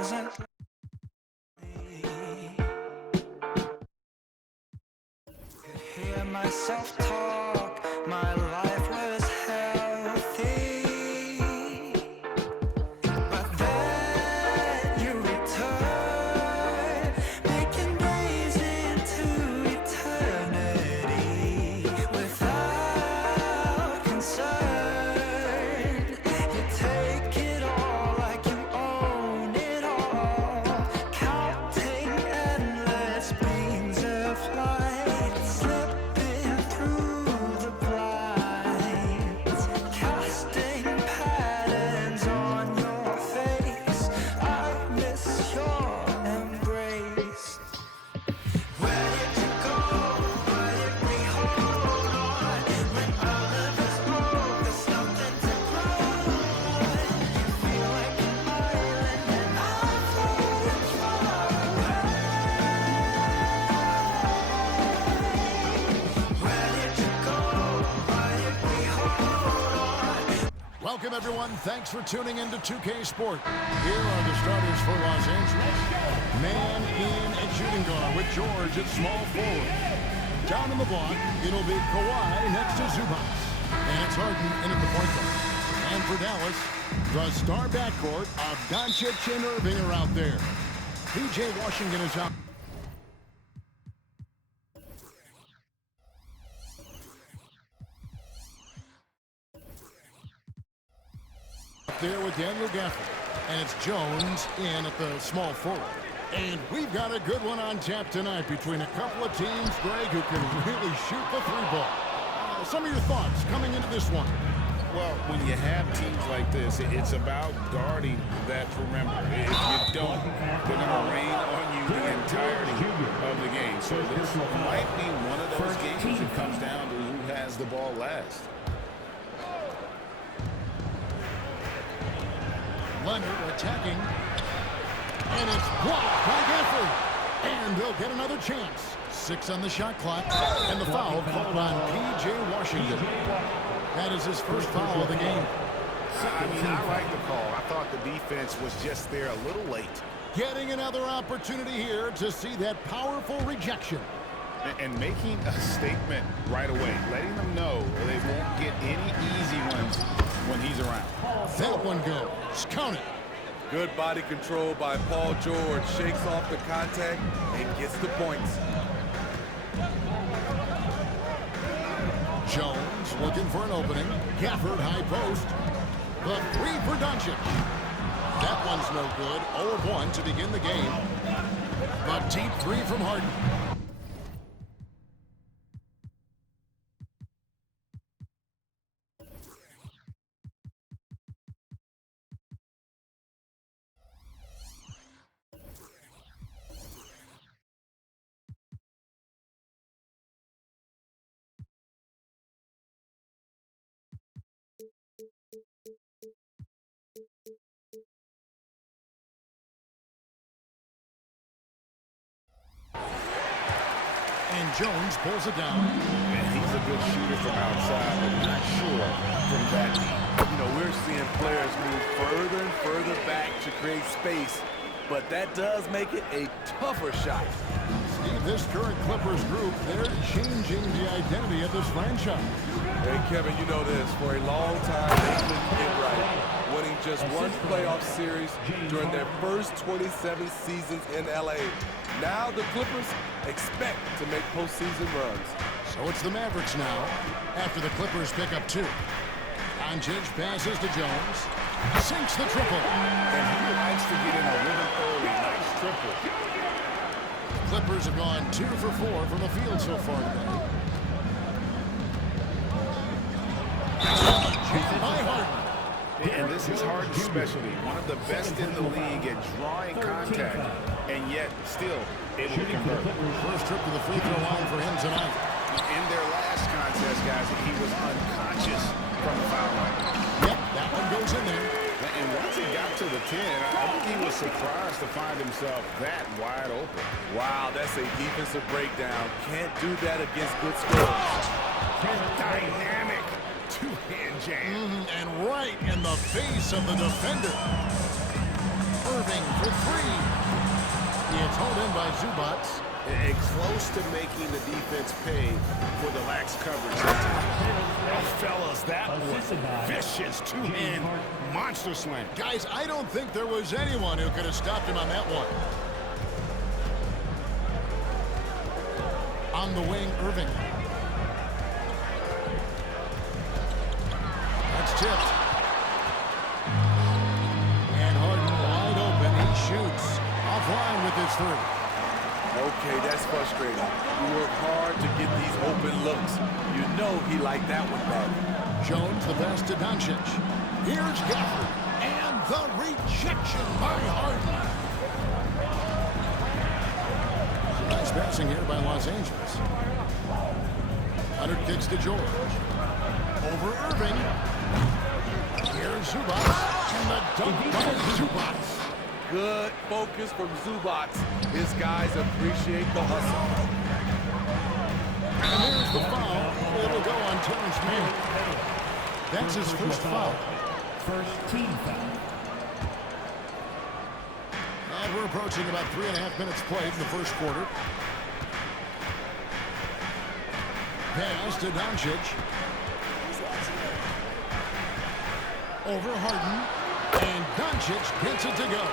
wasn't. Could hear myself talk, my life was healthy. But then you return, making days into eternity without concern. You take it all like you own it all, counting endless beams of light, slipping through the blinds, casting patterns on your face. I miss your embrace. Where did you go? Why did we hold on? When all of us broke, there's nothing to grow on. You feel like an island and I'm floating far away. Where did you go? Why did we hold on? Welcome, everyone. Thanks for tuning into 2K Sport. Here are the starters for Los Angeles. Man in at shooting guard with George at small forward. Down in the block, it'll be Kawhi next to Zubac. And it's Harden in at the point guard. And for Dallas, the star backcourt of Doncic and Irving are out there. P.J. Washington is out. There with Daniel Gafford. And it's Jones in at the small forward. And we've got a good one on tap tonight between a couple of teams, Greg, who can really shoot the three ball. Some of your thoughts coming into this one. Well, when you have teams like this, it's about guarding that perimeter. If you don't, they're going to rain on you the entirety of the game. So this might be one of those games that comes down to who has the ball last. Leonard attacking. And it's blocked by Gafford. And they'll get another chance. 6 on the shot clock. And the foul called on P.J. Washington. That is his first foul of the game. I mean, I like the call. I thought the defense was just there a little late. Getting another opportunity here to see that powerful rejection. And making a statement right away. Letting them know they won't get any easy ones when he's around. That one goes. Count it. Good body control by Paul George. Shakes off the contact and gets the points. Jones looking for an opening. Gafford high post. The three for Doncic. That one's no good. 0 of 1 to begin the game. The deep three from Harden. And Jones pulls it down. And he's a good shooter from outside, but not sure from that deep. You know, we're seeing players move further and further back to create space, but that does make it a tougher shot. Steve, this current Clippers group, they're changing the identity of this franchise. Hey, Kevin, you know this. For a long time, they couldn't get right. Winning just one playoff series during their first 27 seasons in L.A. Now the Clippers expect to make postseason runs. So it's the Mavericks now, after the Clippers pick up 2. Doncic passes to Jones. Sinks the triple. And he likes to get in a rhythm early. Nice triple. Clippers have gone 2 for 4 from the field so far today. By Harden. And this is Harden's specialty. One of the best in the league at drawing contact, and yet still able to convert. First trip to the free throw line for him tonight. In their last contest, guys, he was unconscious from the foul line. Yep, that one goes in there. And once he got to the 10, I think he was surprised to find himself that wide open. Wow, that's a defensive breakdown. Can't do that against good scorers. Dynamic two-hand jam. And right in the face of the defender. Irving for three. It's hauled in by Zubac. And close to making the defense pay for the lax coverage. Oh, fellas, that was vicious two-hand monster slam. Guys, I don't think there was anyone who could have stopped him on that one. On the wing, Irving. That's tipped. And Harden wide open. He shoots. Offline with his three. Okay, that's frustrating. You work hard to get these open looks. You know he liked that one back. Jones, the pass to Doncic. Here's Gafford. And the rejection by Harden. Nice passing here by Los Angeles. Leonard kicks to George. Over Irving. Here's Zubac. And the dunk by Zubac. Good focus from Zubac. His guys appreciate the hustle. And here's the foul. It'll go on Terrence Mann. That's his first foul. First team foul. And we're approaching about 3.5 minutes played in the first quarter. Pass to Doncic. Over Harden. And Doncic gets it to go.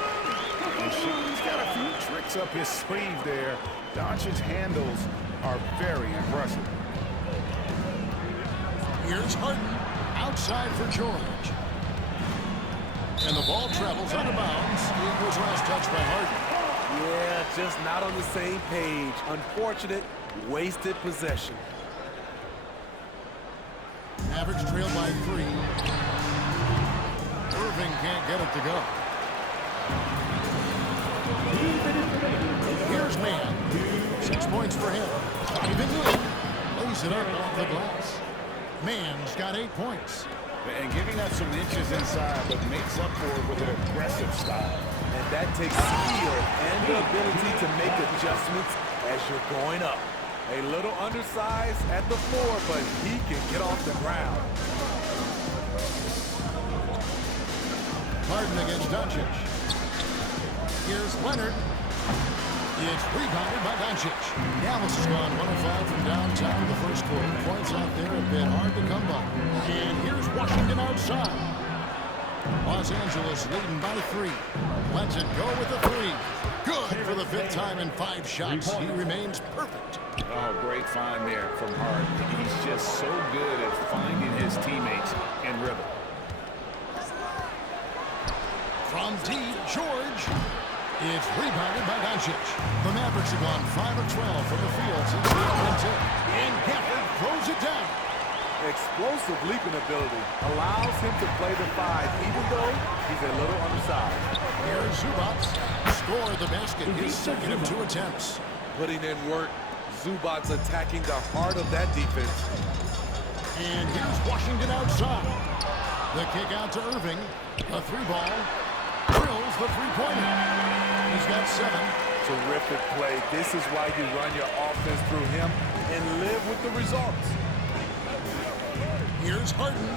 He's got a few tricks up his sleeve there. Doncic's handles are very impressive. Here's Harden. Outside for George. And the ball travels out of bounds. It was last touched by Harden. Yeah, just not on the same page. Unfortunate, wasted possession. Mavericks trail by 3. Irving can't get it to go. Here's Mann. 6 points for him. Even Lee lays it up off the glass. Mann's got 8 points. And giving up some inches inside, but makes up for it with an aggressive style. And that takes skill and the ability to make adjustments as you're going up. A little undersized at the floor, but he can get off the ground. Harden against Doncic. Here's Leonard. It's rebounded by Doncic. Dallas has gone 105 from downtown in the first quarter. Points out there have been hard to come by. And here's Washington outside. Los Angeles leading by 3. Lets it go with the 3. Good for the 5th time in 5 shots. He remains perfect. Oh, great find there from Harden. He's just so good at finding his teammates in rhythm. From deep, George. It's rebounded by Doncic. The Mavericks have gone 5 of 12 from the field since the opening tip. And Gafford throws it down. Explosive leaping ability allows him to play the 5, even though he's a little undersized. Here's Zubac. Scored the basket. His second of 2 attempts. Putting in work, Zubac attacking the heart of that defense. And here's Washington outside. The kick out to Irving. A 3-ball. Drills the 3-pointer. He's got 7. Terrific play. This is why you run your offense through him and live with the results. Here's Harden.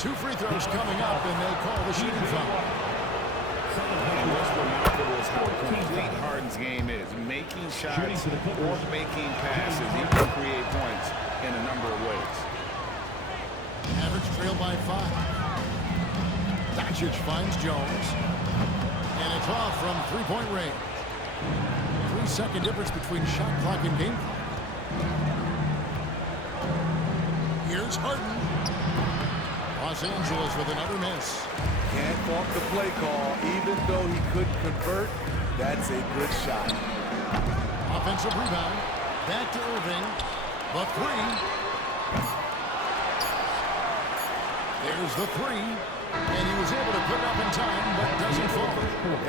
2 free throws coming up, and they call the shooting foul. And what's remarkable is how complete Harden's game is. Making shots or making passes. He can create points in a number of ways. Mavericks trail by 5. Doncic finds Jones. And it's off from 3-point range. 3-second difference between shot clock and game clock. Here's Harden. Los Angeles with another miss. Can't fault the play call. Even though he couldn't convert, that's a good shot. Offensive rebound. Back to Irving. The 3. There's the 3. And he was able to put it up in time, but doesn't fall.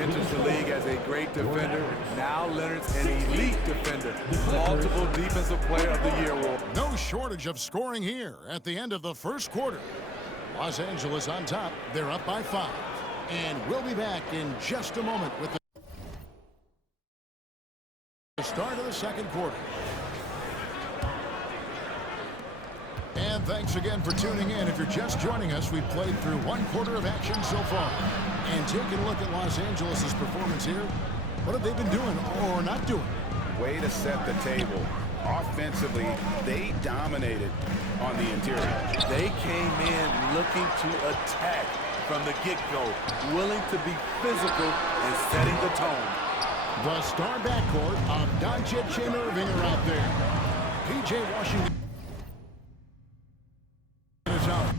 Enters the league as a great defender. Now Leonard's an elite defender. Multiple defensive player of the year award. No shortage of scoring here at the end of the first quarter. Los Angeles on top. They're up by 5. And we'll be back in just a moment with the start of the second quarter. And thanks again for tuning in. If you're just joining us, we've played through one quarter of action so far. And taking a look at Los Angeles' performance here, what have they been doing or not doing? Way to set the table. Offensively, they dominated on the interior. They came in looking to attack from the get-go, willing to be physical and setting the tone. The star backcourt of Doncic and Irving are out there. P.J. Washington is out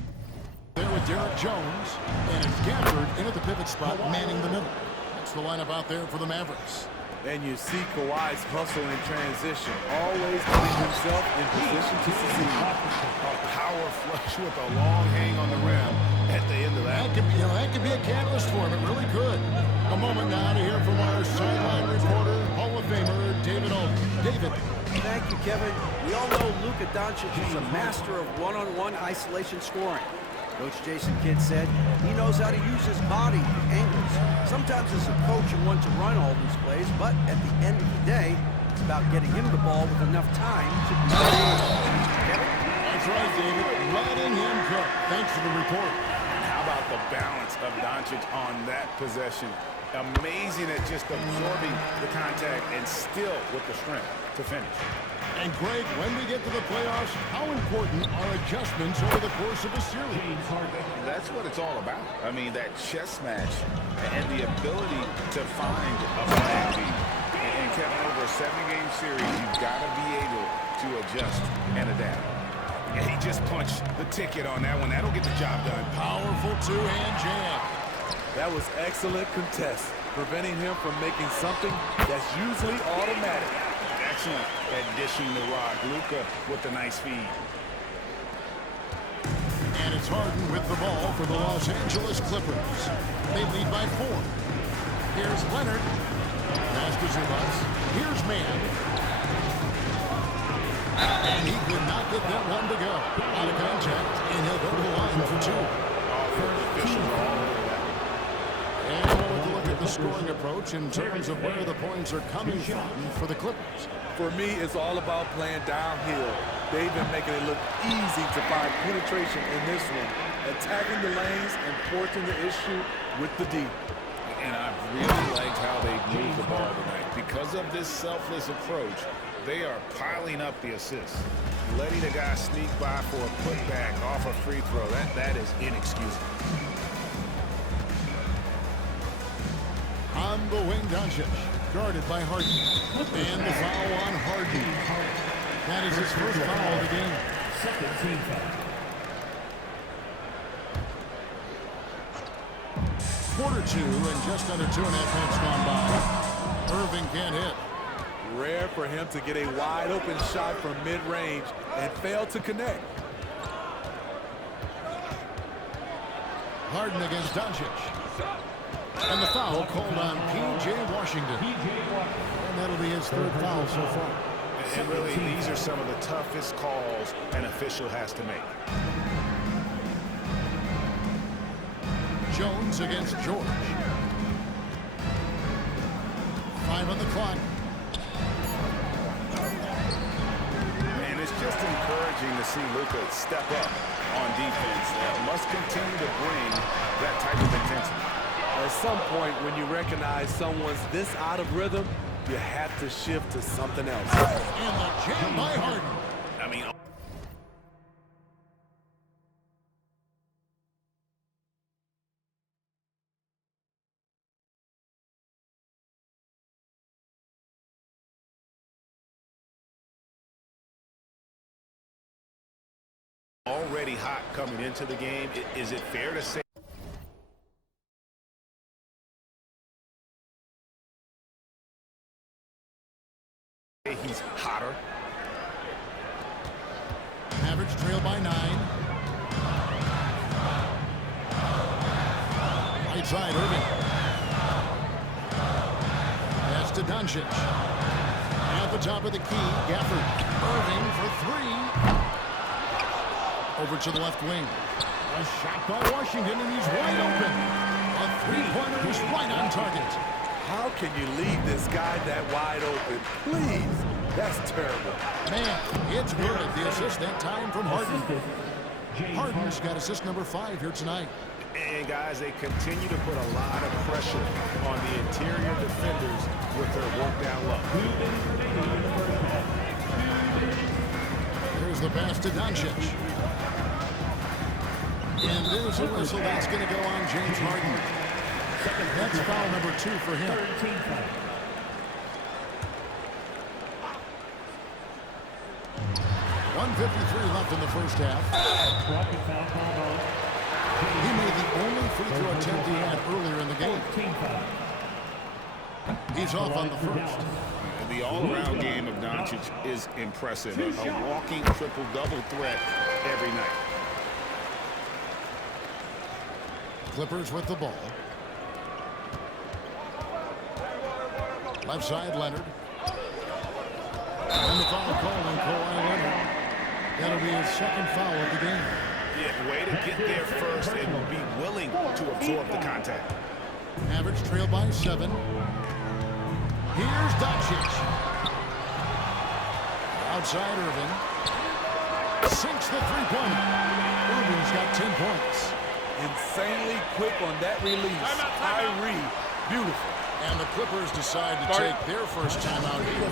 there with Derek Jones, and it's Gafford in at the pivot spot, manning the middle. That's the lineup out there for the Mavericks. And you see Kawhi's hustle in transition, always putting himself in position to succeed. A power flush with a long hang on the rim at the end of that. That could be a catalyst for him. It really could. A moment now to hear from our sideline reporter, Hall of Famer David Aldridge. David. Thank you, Kevin. We all know Luka Doncic is a master of one-on-one isolation scoring. Coach Jason Kidd said he knows how to use his body and angles. Sometimes as a coach you want to run all these plays, but at the end of the day, it's about getting him the ball with enough time to be ready. That's right, David. Letting him cook. Thanks for the report. How about the balance of Doncic on that possession? Amazing at just absorbing the contact and still with the strength to finish. And Greg, when we get to the playoffs, how important are adjustments over the course of a series? That's what it's all about. I mean, that chess match and the ability to find a plan B. And Kevin, over a 7-game series, you've got to be able to adjust and adapt. And he just punched the ticket on that one. That'll get the job done. Powerful two-hand jam. That was excellent contest, preventing him from making something that's usually automatic. Excellent at dishing the rock. Luka with the nice feed. And it's Harden with the ball for the Los Angeles Clippers. They lead by 4. Here's Leonard. Pass to Zubac. Here's Mann. And he could not get that one to go. Out of contact, and he'll go to the line for 2. And we'll look at the scoring approach in terms of where the points are coming from for the Clippers. For me, it's all about playing downhill. They've been making it look easy to find penetration in this one, attacking the lanes and forcing the issue with the D. And I've really liked how they've moved the ball tonight. Because of this selfless approach, they are piling up the assists. Letting a guy sneak by for a putback off a free throw, that is inexcusable. On the wing, Doncic, guarded by Harden. And the foul on Harden. That is his first foul of the game. Second team foul. Quarter 2 and just under 2.5 minutes gone by. Irving can't hit. Rare for him to get a wide open shot from mid-range and fail to connect. Harden against Doncic. And the foul called on P.J. Washington. And that'll be his 3rd foul so far. And really, these are some of the toughest calls an official has to make. Jones against George. 5 on the clock. And it's just encouraging to see Luka step up on defense. Must continue to bring that type of intensity. At some point, when you recognize someone's this out of rhythm, you have to shift to something else. And the jam by Harden. I mean, already hot coming into the game. Is it fair to say he's hotter? Mavericks trail by 9. Right side, Irving. Pass to Doncic. At the top of the key, Gafford. Irving for 3. Over to the left wing. A shot by Washington, and he's wide open. A three-pointer is right on target. How can you leave this guy that wide open? Please, That's terrible. Man, it's good. The assist that time from Harden. Harden's got assist number 5 here tonight. And guys, they continue to put a lot of pressure on the interior defenders with their work down low. Here's the pass to Doncic. And there's a whistle. That's going to go on James Harden. That's foul number 2 for him. 1:53 left in the first half. He made the only free throw attempt he had earlier in the game. He's off on the first. The all-around game of Doncic is impressive. A walking triple-double threat every night. Clippers with the ball. Left side, Leonard. And the foul call on Kawhi Leonard. That'll be his second foul of the game. Yeah, way to get there first and be willing to absorb the contact. Mavericks trail by 7. Here's Doncic. Outside Irving. Sinks the three-pointer. Irving's got 10 points. Insanely quick on that release. Kyrie, beautiful. And the Clippers decide to take their first timeout here.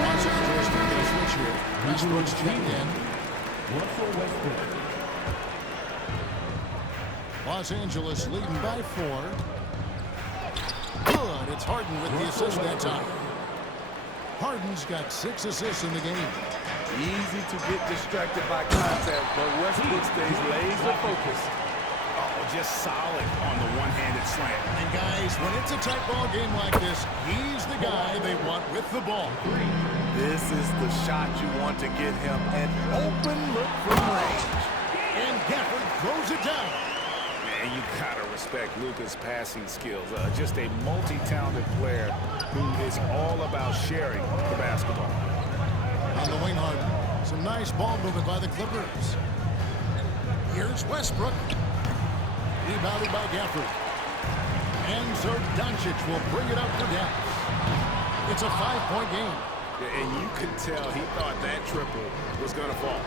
Los Angeles going to get a switch here. Westbrook's checked in. Los Angeles leading by 4. Good. It's Harden with the assist that time. Harden's got 6 assists in the game. Easy to get distracted by contact, but Westbrook stays laser focused. Oh, just solid on the one-handed slam. And guys, when it's a tight ball game like this, he's the guy they want with the ball. This is the shot you want to get him, an open look from range. And Gafford throws it down. Man, you gotta respect Luka's passing skills. Just a multi-talented player who is all about sharing the basketball. On the wing, Harden. Some nice ball movement by the Clippers. Here's Westbrook. Rebounded by Gafford. And so Doncic will bring it up for Dallas. It's a 5-point game. And you could tell he thought that triple was gonna fall.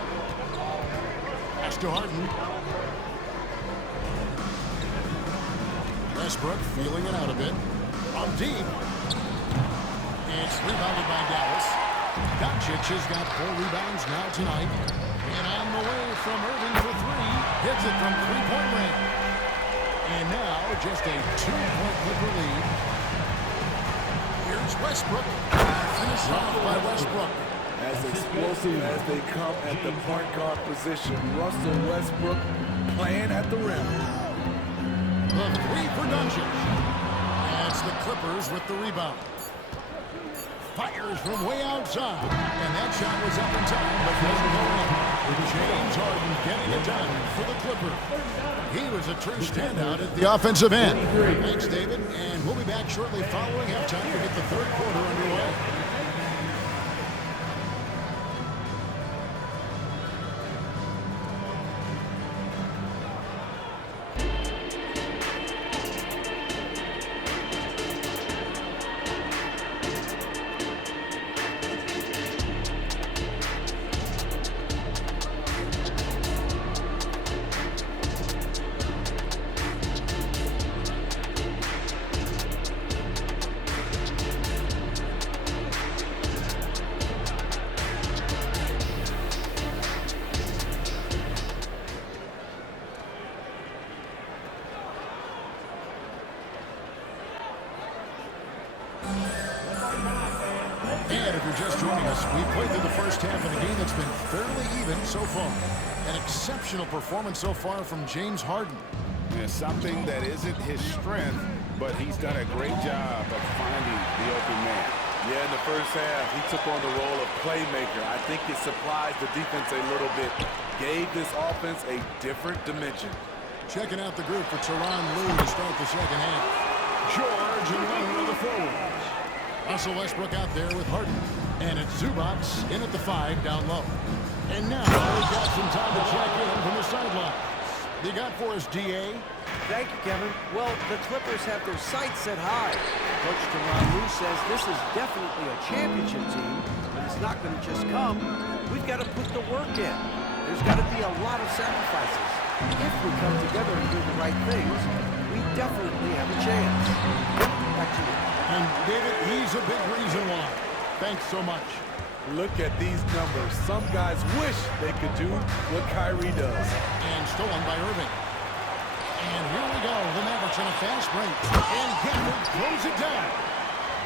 Pass to Harden. Westbrook feeling it out a bit. On deep. It's rebounded by Dallas. Doncic has got 4 rebounds now tonight. And on the way from Irving for 3. Hits it from 3-point range. And now just a 2-point Clipper lead. Here's Westbrook. Finished off by Westbrook. As explosive as they come at the point guard position, Russell Westbrook playing at the rim. The 3 for Doncic. And it's the Clippers with the rebound. Fires from way outside. And that shot was up in time, but doesn't go in. James Harden getting it done for the Clippers. He was a true standout at the offensive end. Thanks, David. And we'll be back shortly following halftime to get the third quarter underway. And if you're just joining us, we played through the first half of a game that's been fairly even so far. An exceptional performance so far from James Harden. Yeah, something that isn't his strength, but he's done a great job of finding the open man. Yeah, in the first half, he took on the role of playmaker. I think it surprised the defense a little bit, gave this offense a different dimension. Checking out the group for Tyronn Lue to start the second half. George and Leonard are the forwards. Russell Westbrook out there with Harden. And it's Zubac in at the 5 down low. And now we've got some time to check in from the sideline. You got for us, D.A.? Thank you, Kevin. Well, the Clippers have their sights set high. Coach Tyronn Lue says this is definitely a championship team, but it's not going to just come. We've got to put the work in. There's got to be a lot of sacrifices. If we come together and do the right things, we definitely have a chance. Back to you. And David, he's a big reason why. Thanks so much. Look at these numbers. Some guys wish they could do what Kyrie does. And stolen by Irving. And here we go. The Mavericks in a fast break. And Gafford throws it down.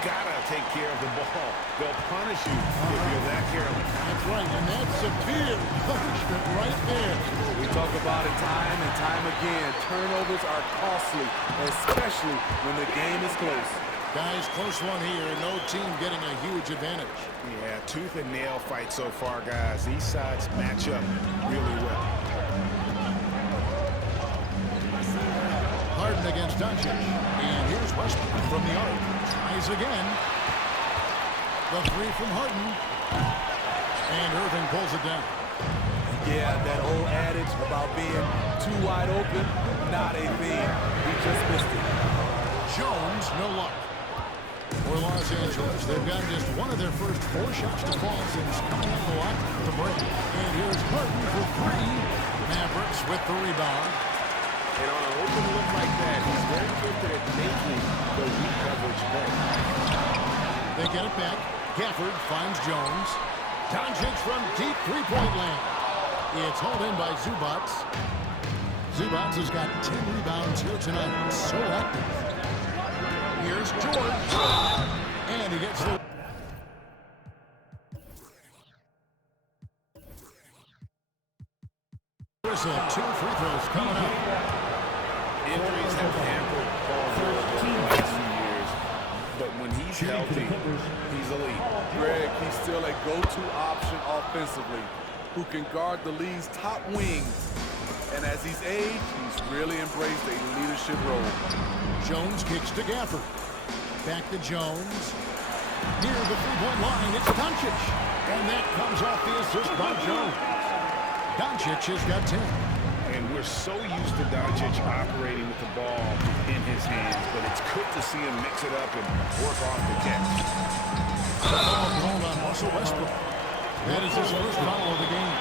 Gotta take care of the ball. They'll punish you if you're that careless. That's right, and that's severe punishment right there. We talk about it time and time again. Turnovers are costly, especially when the game is close. Guys, close one here. No team getting a huge advantage. Yeah, tooth and nail fight so far, guys. These sides match up really well. Harden against Doncic. And here's Westbrook from the arc. Tries again. The 3 from Harden. And Irving pulls it down. Yeah, that old adage about being too wide open, not a thing. He just missed it. Jones, no luck. For Los Angeles, they've gotten just one of their first 4 shots to fall since coming up the line to break. And here's Harden for 3. Mavericks with the rebound. And on an open look like that, he's very gifted at making the weak coverage play. They get it back. Gafford finds Jones. Doncic from deep three-point land. It's hauled in by Zubac. Zubac has got 10 rebounds here tonight. So active. Here's George. And he gets the... Whistle. 2 free throws coming up. Injuries have hampered Paul George over the last few years, but when he's healthy, he's elite. Greg, he's still a go-to option offensively who can guard the league's top wings. And as he's aged, he's really embraced a leadership role. Jones kicks to Gafford. Back to Jones. Near the three-point line, it's Doncic. And that comes off the assist by Jones. Doncic has got 10. And we're so used to Doncic operating with the ball in his hands, but it's good to see him mix it up and work off the catch. Foul called on Russell Westbrook. That is his first foul of the game.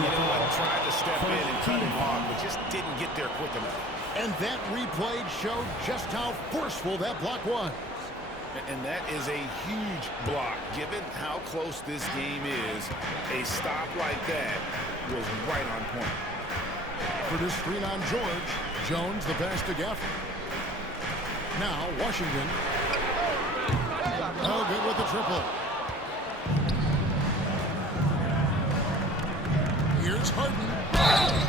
You know what? Tried to step in and cut him off, but just didn't get there quick enough. And that replay showed just how forceful that block was. And that is a huge block. Given how close this game is, a stop like that was right on point. For this screen on George, Jones the pass to Gafford. Now Washington. No good with the triple. Here's Harden.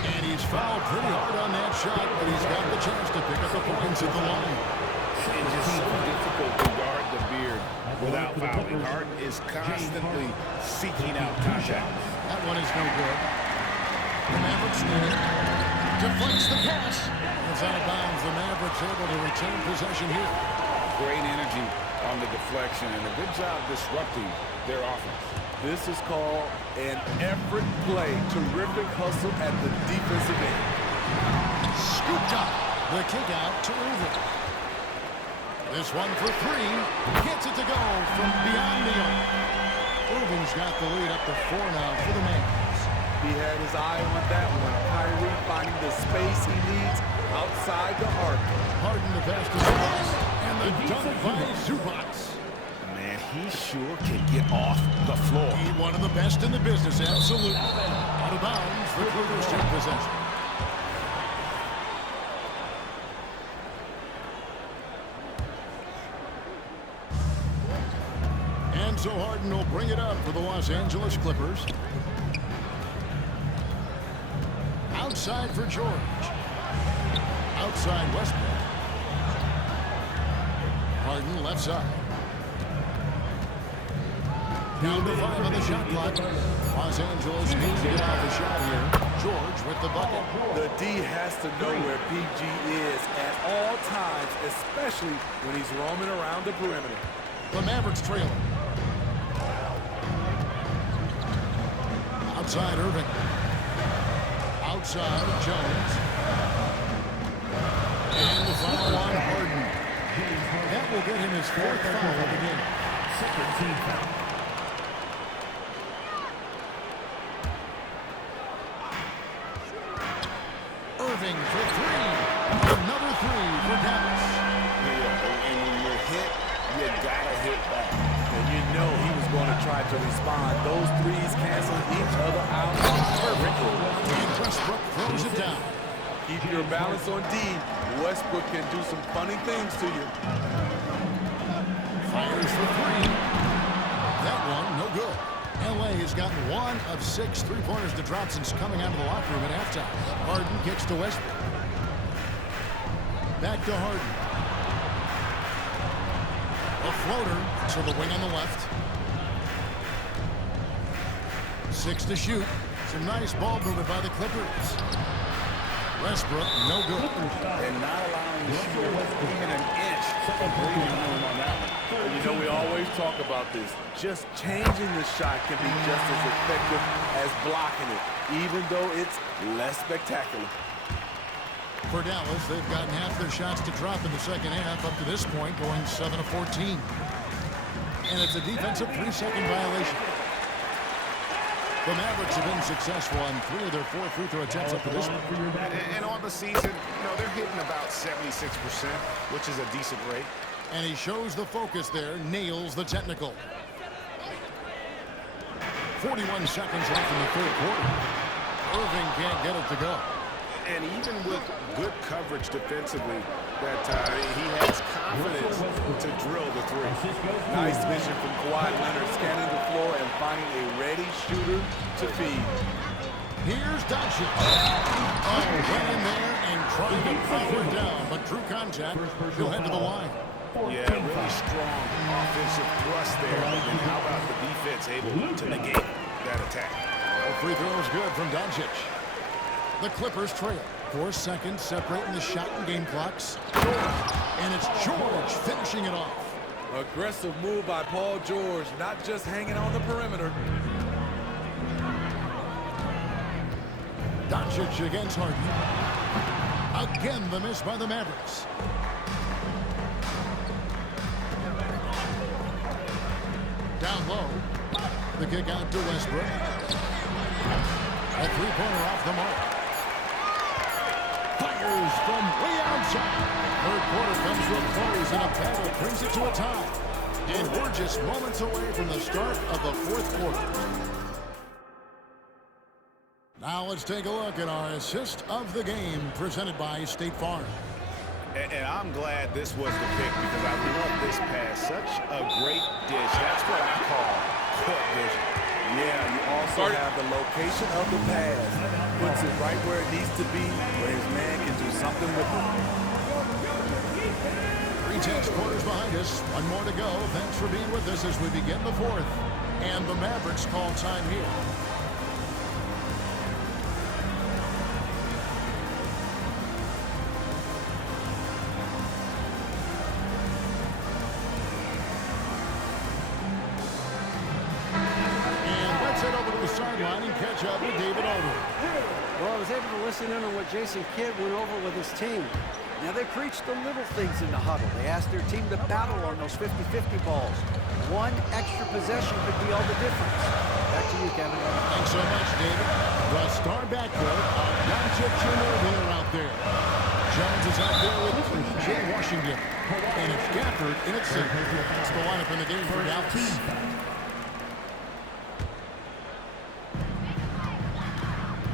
And he's fouled pretty hard on that shot, but he's got the chance to pick up the points at the line. It's just so difficult to guard the beard without fouling. Harden is constantly seeking out contact. That one is no good. The Mavericks need it. Deflects the pass. It's out of bounds. The Mavericks able to retain possession here. Great energy on the deflection and a good job disrupting their offense. This is called an effort play. Terrific hustle at the defensive end. Scooped up. The kick out to Irving. This one for 3. Gets it to go from beyond the arc. Irving's got the lead up to 4 now for the Mavs. He had his eye on that one. Kyrie finding the space he needs outside the arc. Harden the pass to Zubac. And the dunk by Zubac. Man, he sure can get off the floor. He's one of the best in the business, absolutely. Out of bounds, the Clippers take possession. And so Harden will bring it up for the Los Angeles Clippers. Outside for George. Outside Westbrook. Harden left side. Down to 5 on the shot clock. Los Angeles needs to get out the shot here. George with the bucket. The D has to know where PG is at all times, especially when he's roaming around the perimeter. The Mavericks trail it. Outside Irving. Outside Jones. And the foul on Harden. That will get him his 4th foul of the game. Second team foul. Irving for 3. Another 3 for Dallas. Yeah, and when you're hit, you gotta hit back. And you know he was going to try to respond. Those threes cancel each other out perfectly. And Westbrook throws it down. Keep your balance on D. Westbrook can do some funny things to you. Fires for 3. That one, no good. L.A. has gotten 1 of 6 3-pointers to drop since coming out of the locker room at halftime. Harden kicks to Westbrook. Back to Harden. A floater to the wing on the left. 6 to shoot. Some nice ball movement by the Clippers. Westbrook, no good. And not allowing the shooter even an inch of breathing room on that one. And you know, we always talk about this. Just changing the shot can be just as effective as blocking it, even though it's less spectacular. For Dallas, they've gotten half their shots to drop in the second half up to this point, going 7 of 14. And it's a defensive 3-second violation. The Mavericks have been successful on 3 of their 4 free throw attempts up to this point. And on the season, you know, they're hitting about 76%, which is a decent rate. And he shows the focus there, nails the technical. 41 seconds left in the 3rd quarter. Irving can't get it to go. And even with good coverage defensively, that he has confidence to drill the 3. Nice vision from Kawhi Leonard, scanning the floor and finding a ready shooter to feed. Here's Doncic. Oh, went in there and tried to power down, but drew contact. He'll head to the line. Yeah, really strong offensive thrust there. And how about the defense able to negate that attack? Free throw is good from Doncic. The Clippers trail. 4 seconds separating the shot and game clocks. And it's George finishing it off. Aggressive move by Paul George, not just hanging on the perimeter. Doncic against Harden. Again, the miss by the Mavericks. Down low. The kick out to Westbrook. A 3-pointer off the mark. Fires from way outside. 3rd quarter comes to a close and a battle brings it to a tie. And we're just moments away from the start of the 4th quarter. Now let's take a look at our assist of the game presented by State Farm. And I'm glad this was the pick because I love this pass. Such a great dish. That's what I call court vision. Yeah, you also have the location of the pass. Puts it right where it needs to be, where his man can do something with it. 3 quarters behind us. 1 more to go. Thanks for being with us as we begin the 4th. And the Mavericks call time here. Sideline and catch up with David Aldridge. Well, I was able to listen in on what Jason Kidd went over with his team. Now, they preached the little things in the huddle. They asked their team to battle on those 50-50 balls. 1 extra possession could be all the difference. Back to you, Kevin. Thanks so much, David. The star backcourt of Doncic and Irving are out there. Jones is out there with P.J. Washington. And it's Gafford in its center. That's the lineup in the game for Dallas.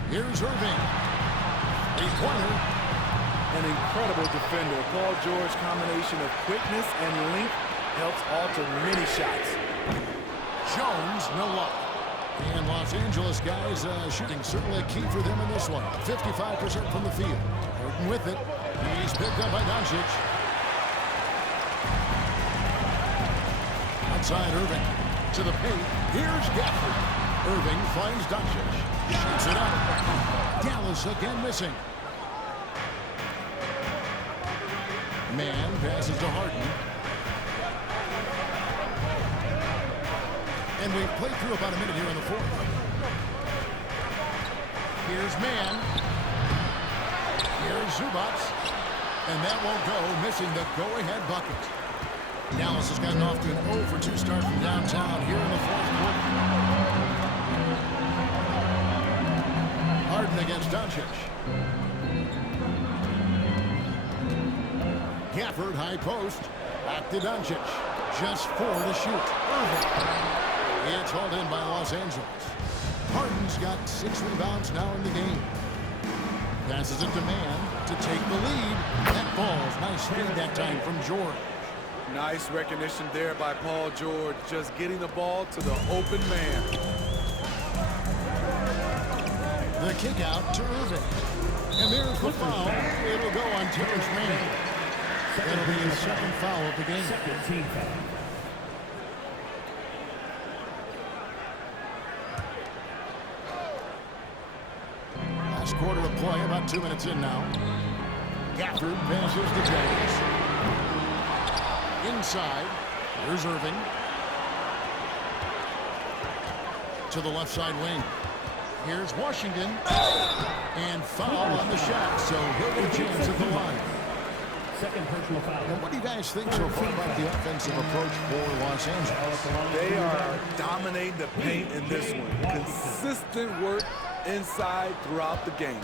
Here's Irving. 3-pointer. An incredible defender. Paul George combination of quickness and length helps alter many shots. Jones, no luck. And Los Angeles guys shooting certainly a key for them in this one. 55% from the field. Harden with it. He's picked up by Doncic. Outside Irving. To the paint. Here's Gafford. Irving finds Doncic. Shoots it up. Dallas again missing. Man passes to Harden. we've played through about a minute here in the fourth. Here's Mann. Here's Zubats. And that won't go, missing the go-ahead bucket. Dallas has gotten off to an 0 for 2 start from downtown here in the fourth quarter. Harden against Doncic. Gafford, high post. Back to Doncic. Just 4 to shoot. Irving. It's hauled in by Los Angeles. Harden's got 6 rebounds now in the game. Passes it to Mann to take the lead. That falls. Nice speed that time from George. Nice recognition there by Paul George, just getting the ball to the open man. The kick out to Irving. And there's the foul. It'll go on Terrence Mann. That'll be his second foul of the game. Second team foul. Last quarter of play, about 2 minutes in now. Gafford passes to Jones. Inside, here's Irving. To the left side wing. Here's Washington. And foul on the shot, so he'll get a chance at the line. Second personal foul. And what do you guys think so far about the offensive approach for Los Angeles? They are dominating the paint in this one. Consistent work inside throughout the game.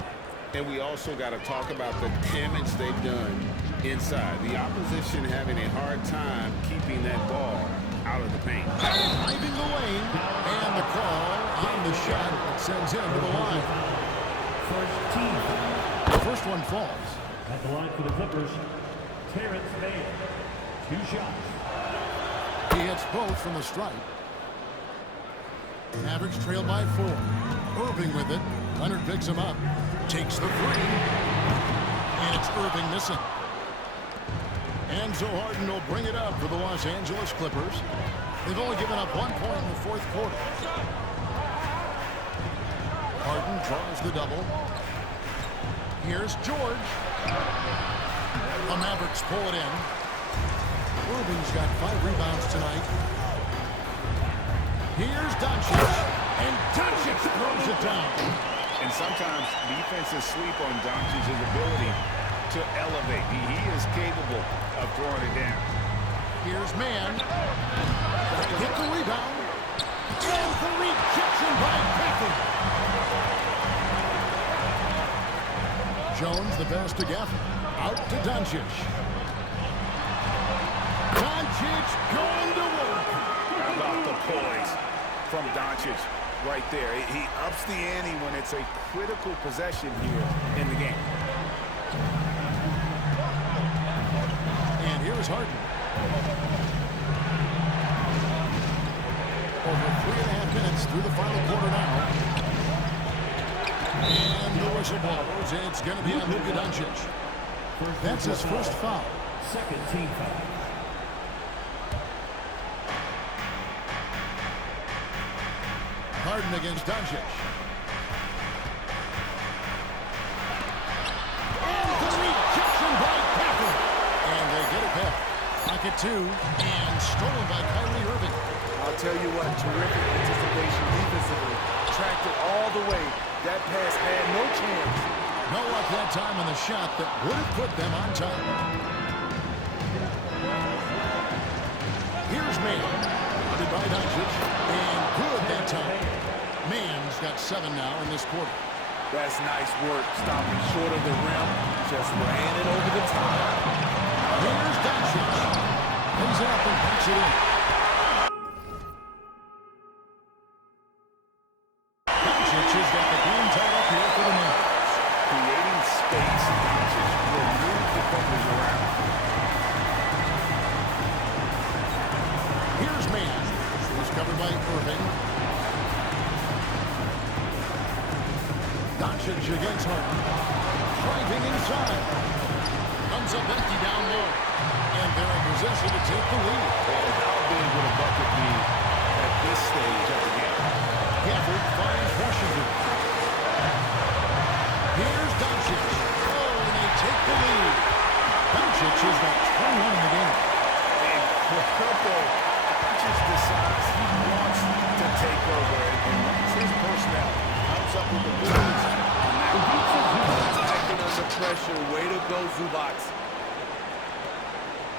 And we also got to talk about the damage they've done inside. The opposition having a hard time keeping that ball out of the paint. Driving the lane, and the call on the shot that sends him to the line. First team foul. The first one falls. At the line for the Clippers, Terrence Mann. 2 shots. He hits both from the stripe. Mavericks trail by 4. Irving with it. Leonard picks him up. Takes the 3. And it's Irving missing. And so Harden will bring it up for the Los Angeles Clippers. They've only given up 1 point in the fourth quarter. Harden draws the double. Here's George. The Mavericks pull it in. Irving's got 5 rebounds tonight. Here's Doncic. And Doncic throws it down. And sometimes defenses sleep on Doncic's ability to elevate. He is capable of throwing it down. Here's Mann. Get the rebound. And the rejection by Gafford. Jones the pass to Gafford. Out to Doncic. Doncic going to work. How about the poise from Doncic right there? He ups the ante when it's a critical possession here in the game. And here's Harden. Over 3.5 minutes through the final quarter now. And the whistle blows. It's going to be on Luka Doncic. That's his first foul. Second team foul. Harden against Doncic. And the rejection by Gafford. And they get it back. Pocket 2. And stolen by Kyrie Irving. I'll tell you what, terrific anticipation defensively. Tracked it all the way. That pass had no chance. No luck that time on the shot that would have put them on top. Here's Mann. Guarded by Doncic. And good that time. Mann's got 7 now in this quarter. That's nice work. Stopping short of the rim. Just ran it over the top. Here's Doncic. Brings it up and backs it in. Doncic has got the game tied up here for the Mavericks. Creating space, Doncic will move defenders around. Here's Mann. He's covered by Irving. Doncic against Harden. Driving inside. Comes up empty down low. And they're in possession to take the lead. And how big would a bucket be at this stage of the game? Gafford finds Washington. Here's Doncic. Oh, and they take the lead. Doncic has got 21 in the game. Incredible. Doncic decides he wants to pressure. Way to go, Zubac.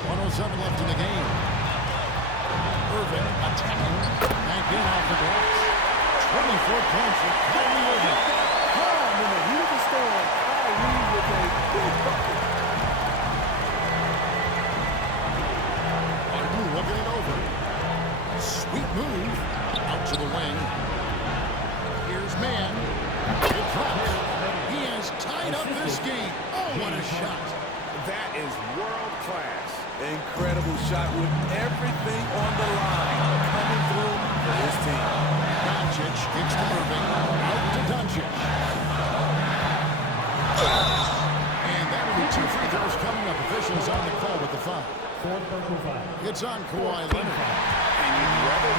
107 left in the game. Irving attacking. Back in off the glass. 24 points for Kyrie Irving. Calm in the heat of the storm. Kyrie with a big bucket. Harden looking it over. Sweet move. Out to the wing. Here's Mann. It drops. He has tied up this game. Oh, what a shot. That is world class. Incredible shot with everything on the line. Coming through for his team. Doncic gets to Irving. Out to Doncic. And that'll be 2 free throws coming up. Officials on the call with the foul. Fourth personal foul. It's on Kawhi Leonard. And you'd rather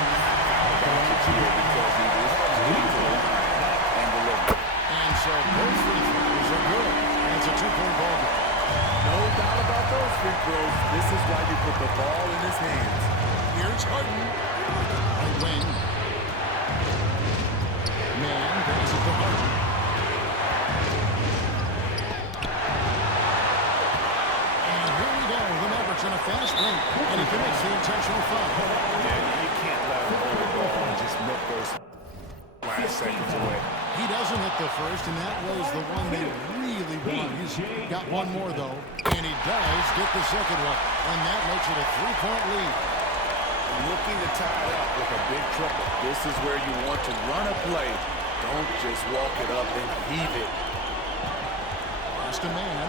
Doncic here because he is able and deliver. And so both free throws are good. That's a 2-point ball game. No doubt about those free throws. This is why you put the ball in his hands. Here's Harden. Right wing. Mann brings it to Harden. And here we go. The Mavericks on a fast break. And he commits the intentional foul. Yeah, you can't let him hold the ball and just milk those last seconds away. He doesn't hit the first, and that was the one they really won. He's got one more, though. And he does get the second one. And that makes it a 3-point lead. Looking to tie it up with a big triple. This is where you want to run a play. Don't just walk it up and heave it. Lost a man.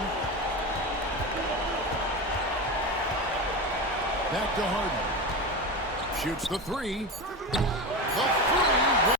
Back to Harden. Shoots the 3. The 3 will